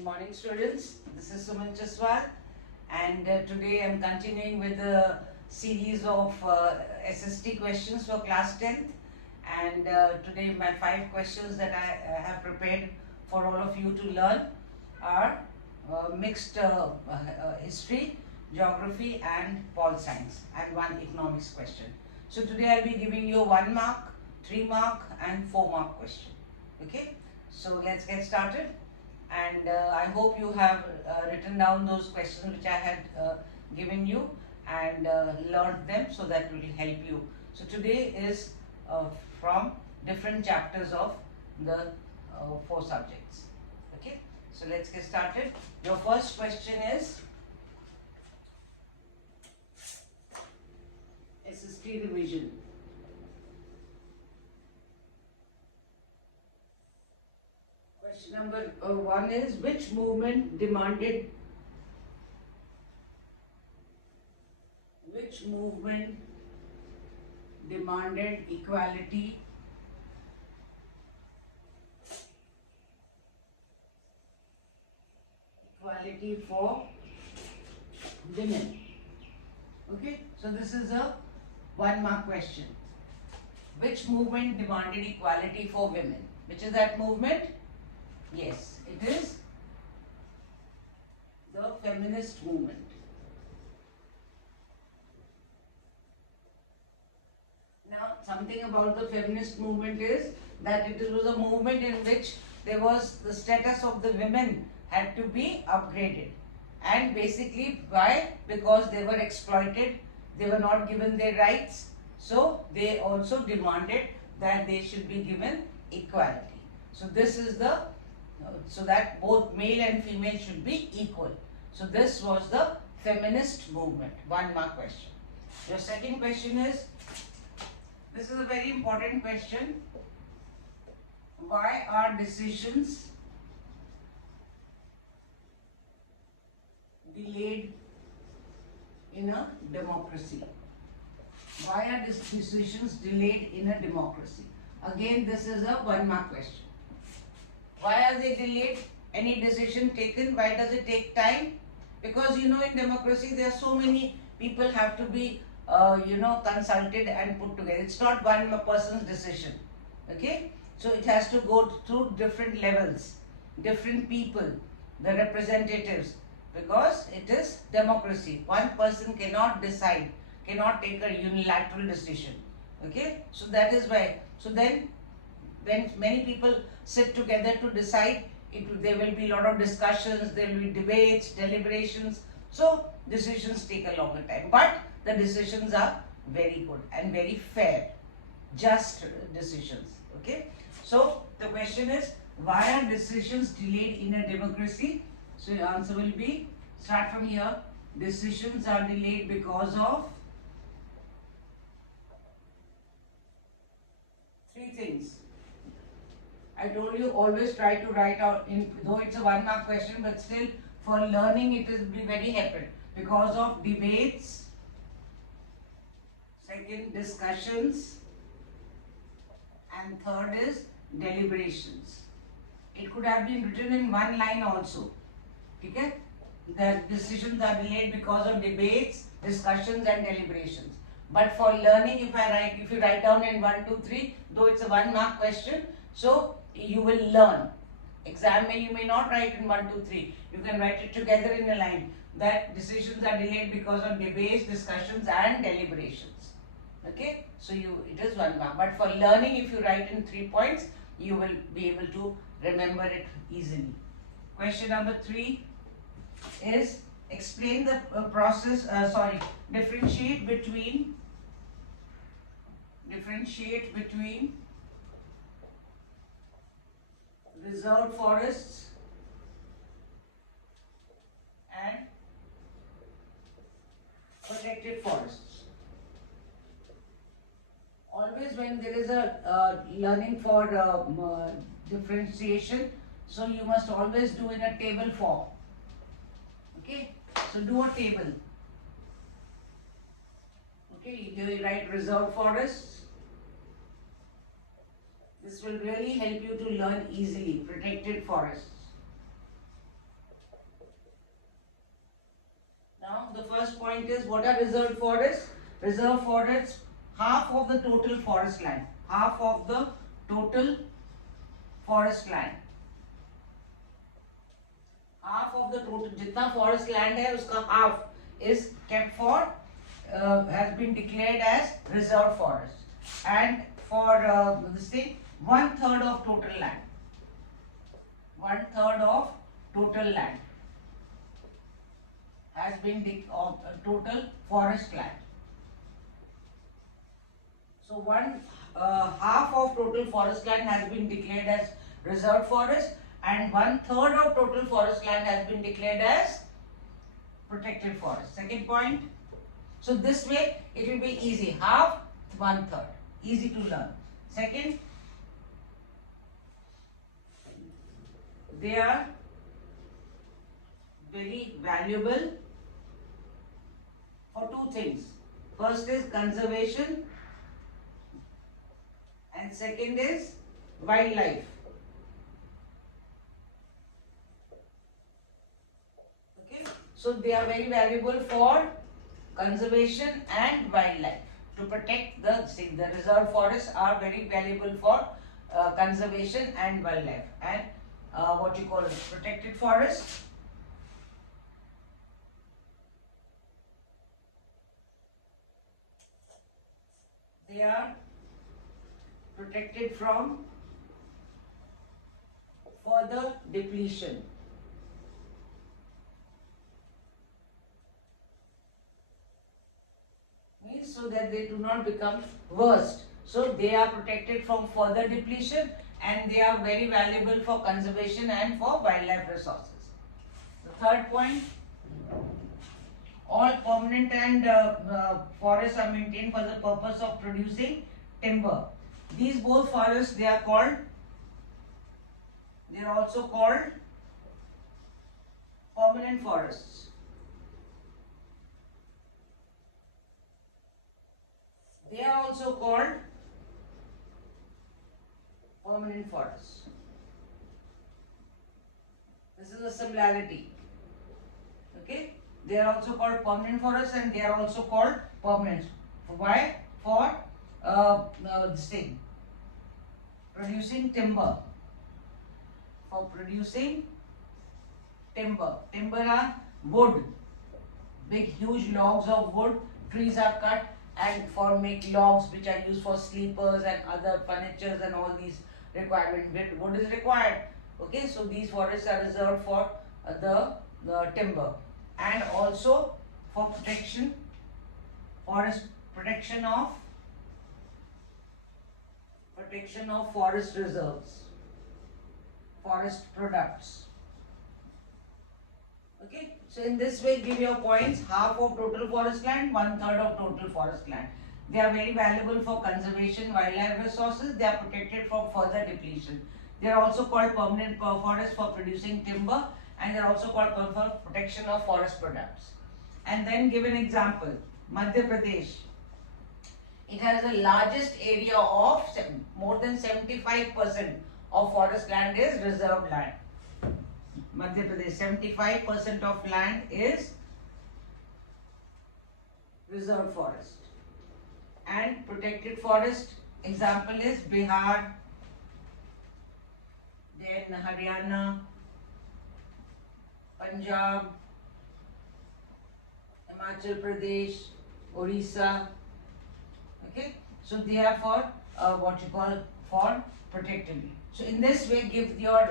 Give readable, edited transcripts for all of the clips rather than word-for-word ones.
Good morning, students. This is Sumanchaswal, and today I am continuing with the series of SST questions for class 10th. And today my 5 questions that I have prepared for all of you to learn are mixed history, geography and pol science, and 1 economics question. So today I will be giving you 1 mark, 3 mark and 4 mark question. Okay, so let's get started. And I hope you have written down those questions which I had given you and learned them, so that will help you. So today is from different chapters of the 4 subjects. Okay, so let's get started. Your first question is SST Revision. Number 1 is, which movement demanded equality for women? Okay, so this is a 1 mark question. Which movement demanded equality for women? Which is that movement? Yes, it is the feminist movement. Now, something about the feminist movement is that it was a movement in which there was the status of the women had to be upgraded. And basically, why? Because they were exploited, they were not given their rights. So, they also demanded that they should be given equality. So, this is the so that both male and female should be equal. So this was the feminist movement. 1 mark question. Your second question is, this is a very important question. Why are decisions delayed in a democracy? Why are decisions delayed in a democracy? Again, this is a 1 mark question. Why are they delayed? Any decision taken? Why does it take time? Because in democracy there are so many people have to be consulted and put together. It's not one person's decision. Okay, so it has to go through different levels, different people, the representatives, because it is democracy. One person cannot decide, cannot take a unilateral decision. Okay, so that is why. So then, when many people sit together to decide, there will be a lot of discussions, there will be debates, deliberations. So decisions take a longer time. But the decisions are very good and very fair, just decisions. Okay. So the question is, why are decisions delayed in a democracy? So your answer will be, start from here. Decisions are delayed because of 3 things. I told you, always try to write out, though it's a 1 mark question, but still for learning it will be very helpful. Because of debates, second discussions, and third is deliberations. It could have been written in 1 line also. Okay? The decisions are delayed because of debates, discussions and deliberations. But for learning, if you write down in 1, 2, 3, though it's a 1 mark question, so you will learn. Exam you may not write in 1, 2, 3. You can write it together in a line, that decisions are delayed because of debates, discussions and deliberations. Okay, so it is 1 mark. But for learning, if you write in 3 points, you will be able to remember it easily. Question number 3 is, explain the differentiate between reserved forests and protected forests. Always when there is a learning for differentiation, so you must always do in a table form. Okay, so do a table. Okay, here you write reserved forests. This will really help you to learn easily. Protected forests. first point is, what are reserved forests? Reserved forests, half of the total forest land. Half of the total forest land. Half of the total, जितना forest land है उसका half is kept for, has been declared as reserved forest. And for this thing, 1/3 of total land. 1/3 of total land has been total forest land. So half of total forest land has been declared as reserved forest, and 1/3 of total forest land has been declared as protected forest. Second point. So this way it will be easy. Half, 1/3. Easy to learn. Second, they are very valuable for two things. First is conservation, and second is wildlife. Okay, so they are very valuable for conservation and wildlife. To protect the reserved forests are very valuable for conservation and wildlife. And what you call protected forests, they are protected from further depletion. Means so that they do not become worst. So they are protected from further depletion, and they are very valuable for conservation and for wildlife resources. The third point, all permanent and forests are maintained for the purpose of producing timber. These both forests, they are also called permanent forests. They are also called permanent forests. This is a similarity. Okay, they are also called permanent forests, and they are also called permanent. Why? For this thing, producing timber. For producing timber. Timber are wood, big huge logs of wood. Trees are cut and for make logs which are used for sleepers and other furnitures and all these requirements. Wood is required. Okay, so these forests are reserved for the timber, and also for protection, protection of forest reserves, forest products. Okay, so in this way give your points: half of total forest land, 1/3 of total forest land. They are very valuable for conservation, wildlife resources. They are protected from further depletion. They are also called permanent forests for producing timber, and they are also called for protection of forest products. And then give an example. Madhya Pradesh. It has the largest area of more than 75% of forest land is reserved land. Madhya Pradesh, 75% of land is reserved forest. And protected forest, example is Bihar, then Haryana, Punjab, Himachal Pradesh, Orissa. Okay, so they are for what you call for protected. So in this way, give your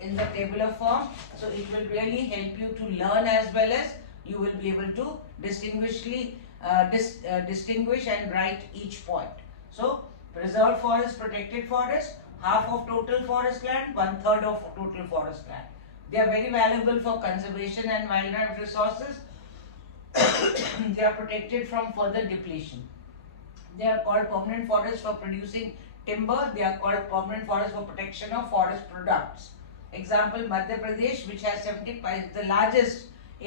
in the tabular form. So it will really help you to learn, as well as you will be able to distinguish and write each point. So reserved forest, protected forest, half of total forest land, 1/3 of total forest land. They are very valuable for conservation and wildlife resources. They are protected from further depletion. They are called permanent forests for producing timber. They are called permanent forests for protection of forest products. Example, Madhya Pradesh, which has 75, the largest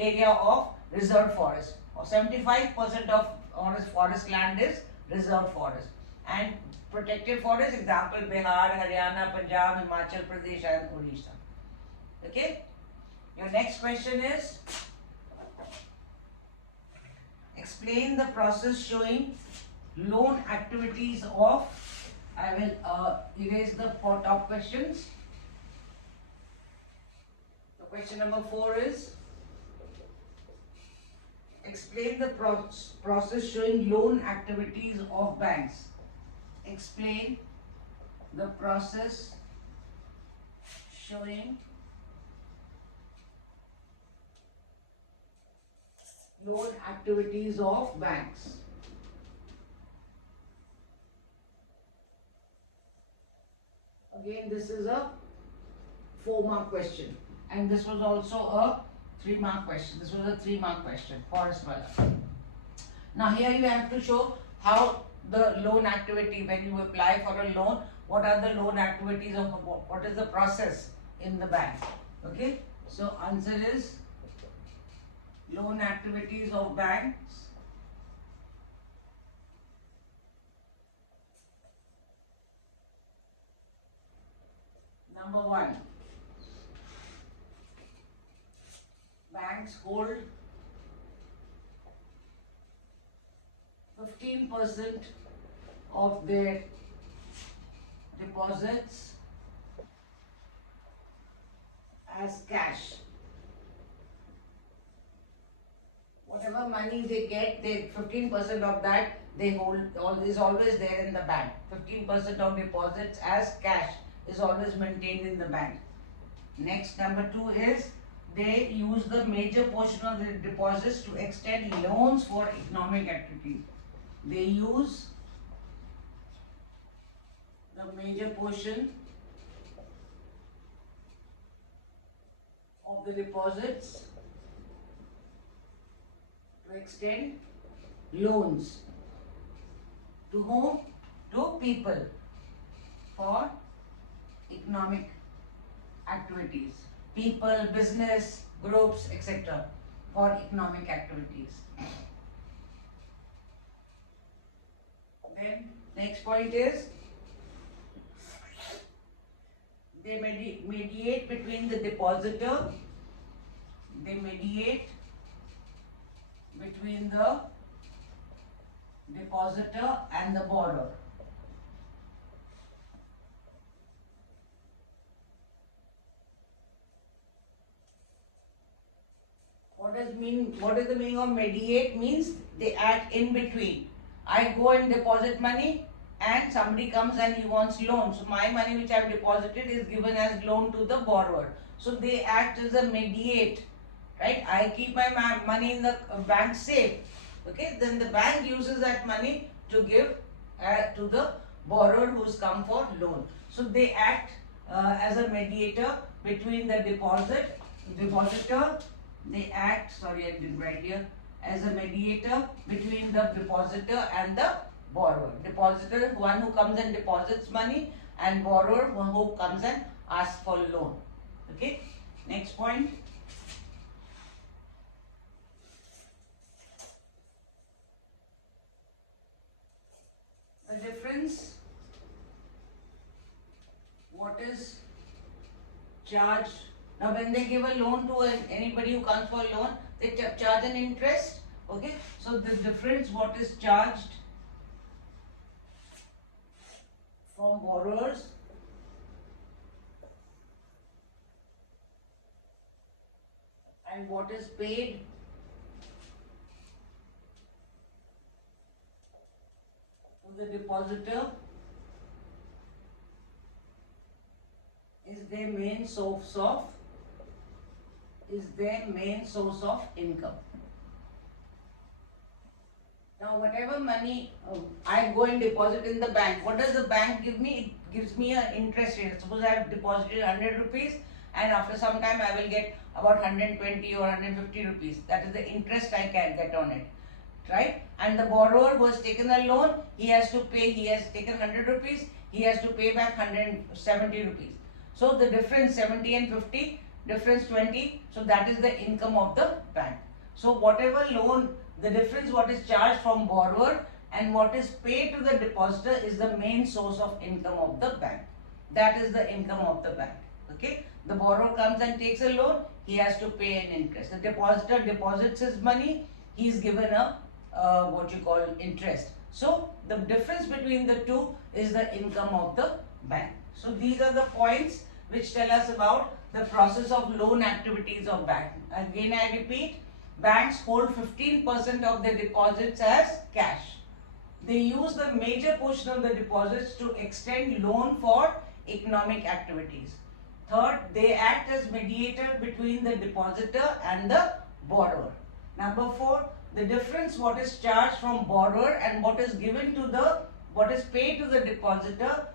area of reserved forest. 75% of forest land is reserved forest. And protected forest, example, Bihar, Haryana, Punjab, Himachal Pradesh and Orissa. Okay. Your next question is, explain the process showing loan activities of, I will erase the four top questions. So question number 4 is, explain the process showing loan activities of banks. Explain the process showing loan activities of banks. Again, this is a 4-mark question, and this was also a 3-mark question. This was a 3-mark question for as well. Now here you have to show how the loan activity, when you apply for a loan, what are the loan activities of what is the process in the bank. Okay, so answer is loan activities of banks. Number 1, banks hold 15% of their deposits as cash. Whatever money they get, 15% of that they hold, is always there in the bank. 15% of deposits as cash is always maintained in the bank. Next, number 2 is, they use the major portion of the deposits to extend loans for economic activities. They use the major portion of the deposits to extend loans. To whom? To people for economic activities. People, business, groups, etc. for economic activities. Then next point is, they mediate between the depositor. They mediate between the depositor and the borrower. What is the meaning of mediate? Means they act in between. I go and deposit money, and somebody comes and he wants loan. So my money which I have deposited is given as loan to the borrower. So they act as a mediate, right? I keep my money in the bank safe. Okay, then the bank uses that money to give to the borrower who's come for loan. So they act as a mediator between the depositor. They act, sorry I didn't write here, as a mediator between the depositor and the borrower. Depositor, one who comes and deposits money, and borrower, one who comes and asks for loan. Okay, next point. The difference, what is charged. Now when they give a loan to anybody who comes for a loan, they charge an interest. Okay, so the difference, what is charged from borrowers and what is paid to the depositor is their main source of income. Now whatever money I go and deposit in the bank, what does the bank give me? It gives me an interest rate. Suppose I have deposited 100 rupees and after some time I will get about 120 or 150 rupees. That is the interest I can get on it, right? And the borrower who has taken a loan, he has to pay, he has taken 100 rupees, he has to pay back 170 rupees. So the difference 70 and 50, difference 20, so that is the income of the bank. So whatever loan, the difference what is charged from borrower and what is paid to the depositor is the main source of income of the bank. That is the income of the bank. Okay, the borrower comes and takes a loan, he has to pay an interest. The depositor deposits his money, he is given a what you call interest. So the difference between the two is the income of the bank. So these are the points which tell us about the process of loan activities of bank. Again I repeat, banks hold 15% of their deposits as cash. They use the major portion of the deposits to extend loan for economic activities. Third, they act as mediator between the depositor and the borrower. Number 4, the difference what is charged from borrower and what is given to the, what is paid to the depositor,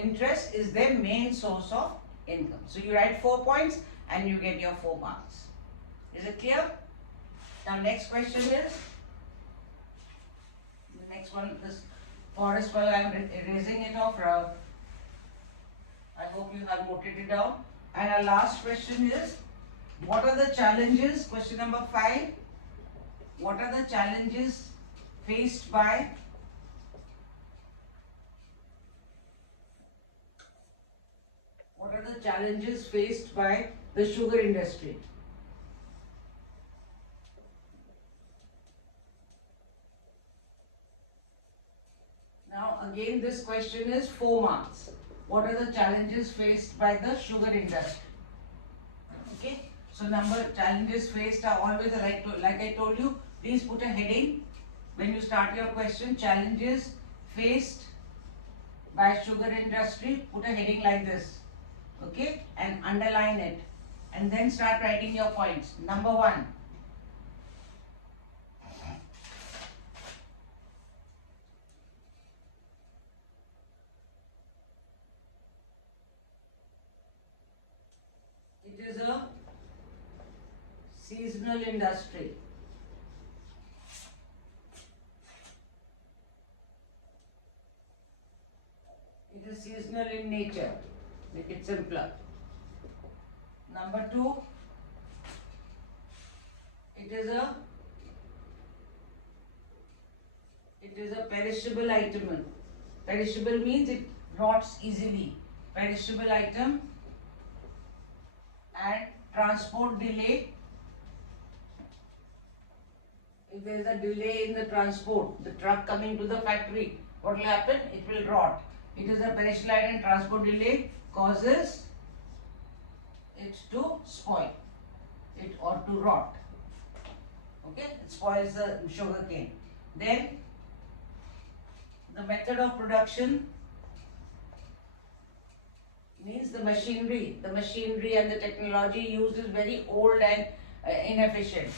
interest is their main source of income. So you write 4 points and you get your 4 marks. Is it clear? Now next question is, the next one, this forest, while I am erasing it off, I hope you have noted it down. And our last question is, what are the challenges, question number 5, what are the challenges faced by the sugar industry? Now again this question is 4 marks. What are the challenges faced by the sugar industry? Okay. So number challenges faced are always like I told you, please put a heading when you start your question. Challenges faced by sugar industry, put a heading like this. Okay, and underline it and then start writing your points. Number 1. It is a seasonal industry. It is seasonal in nature. Make it simpler. Number 2, it is a perishable item. Perishable means it rots easily. Perishable item. And transport delay. If there is a delay in the transport, the truck coming to the factory, what will happen? It will rot. It is a perishable item, transport delay causes it to spoil, it or to rot. Okay, it spoils the sugar cane. Then the method of production means the machinery and the technology used is very old and inefficient.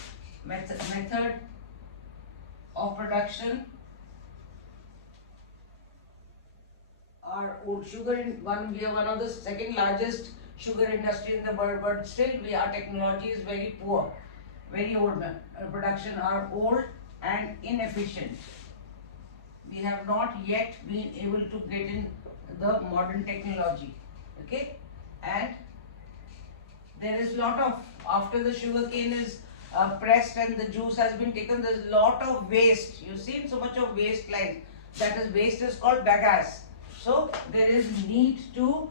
Method of production are old. Sugar we are one of the second largest sugar industry in the world, but still our technology is very poor, very old. Production are old and inefficient. We have not yet been able to get in the modern technology. Okay, and there is lot of, after the sugar cane is pressed and the juice has been taken, there is lot of waste. You've seen so much of waste line. That is, waste is called bagasse. So there is need to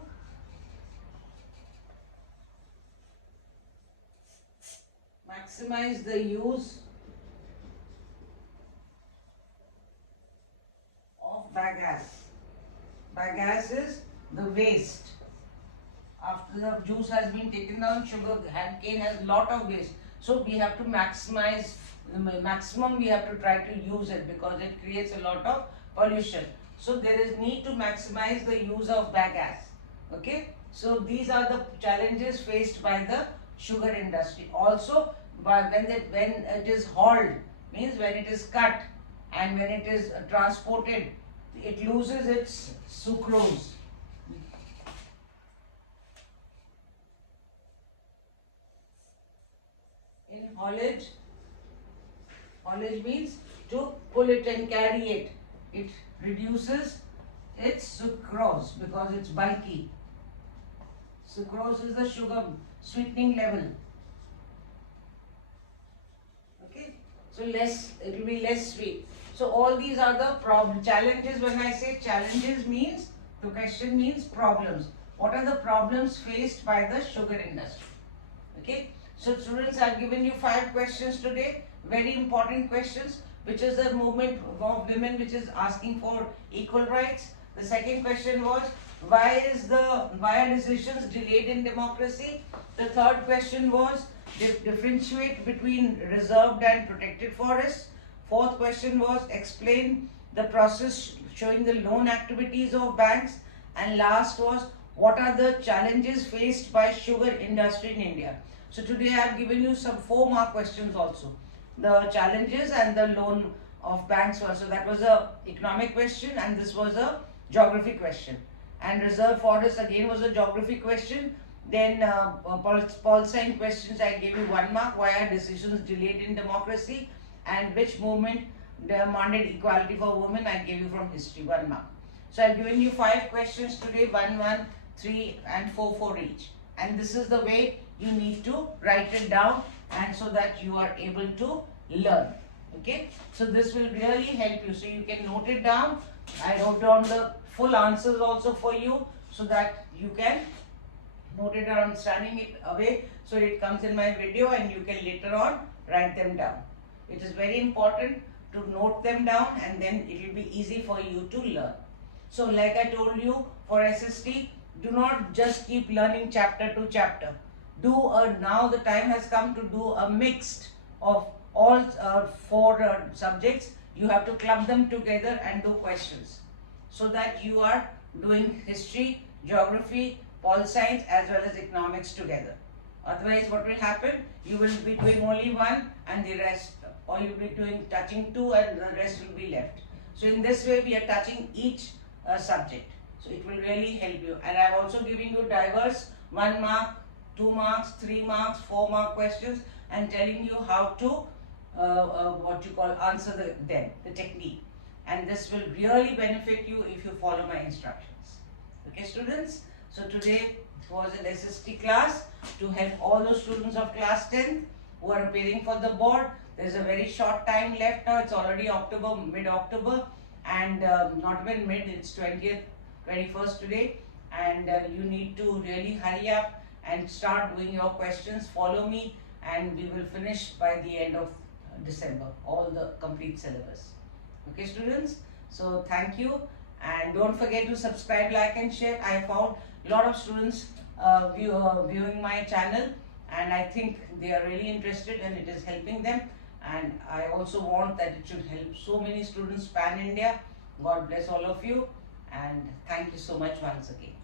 maximize the use of bagasse. Bagasse is the waste. After the juice has been taken down, sugar cane has lot of waste. So we have to maximize, the maximum we have to try to use it because it creates a lot of pollution. So there is need to maximize the use of bagasse. Okay. So these are the challenges faced by the sugar industry. Also, when it is hauled, means when it is cut and when it is transported, it loses its sucrose. In haulage means to pull it and carry it. It reduces its sucrose because it's bulky. Sucrose is the sugar sweetening level. Okay, so it will be less sweet. So all these are the challenges. When I say challenges means, the question means problems. What are the problems faced by the sugar industry? Okay, so students, I have given you 5 questions today, very important questions. which is the movement of women which is asking for equal rights. The second question was, why are decisions delayed in democracy? The third question was, differentiate between reserved and protected forests. Fourth question was, explain the process showing the loan activities of banks. And last was, what are the challenges faced by sugar industry in India? So today I have given you some 4-mark questions also. The challenges and the loan of banks also. That was a economic question and this was a geography question. And reserve forest again was a geography question. Then Paul sign questions I gave you 1 mark. Why are decisions delayed in democracy? And which movement demanded equality for women? I gave you from history 1 mark. So I've given you 5 questions today, 1, 1, 3 and 4, 4 each. And this is the way you need to write it down and so that you are able to learn. Okay. So this will really help you. So you can note it down. I wrote down the full answers also for you so that you can note it down, scanning it away so it comes in my video and you can later on write them down. It is very important to note them down and then it will be easy for you to learn. So like I told you, for SST, do not just keep learning chapter to chapter. Now the time has come to do a mixed of all 4 subjects. You have to club them together and do questions so that you are doing history, geography, pol science as well as economics together. Otherwise what will happen? You will be doing only one and the rest, or you will be doing touching 2 and the rest will be left. So in this way we are touching each subject. So it will really help you. And I am also giving you diverse 1 mark, 2 marks, 3 marks, 4 mark questions and telling you how to answer them, the technique. And this will really benefit you if you follow my instructions. Okay students, so today was an SST class to help all those students of class 10 who are appearing for the board. There is a very short time left now. It's already October, mid-October, and not even mid, it's 20th, 21st today. And you need to really hurry up and start doing your questions. Follow me and we will finish by the end of December, all the complete syllabus. Okay students, so thank you and don't forget to subscribe, like and share. I have found a lot of students viewing my channel and I think they are really interested and it is helping them, and I also want that it should help so many students pan India. God bless all of you and thank you so much once again.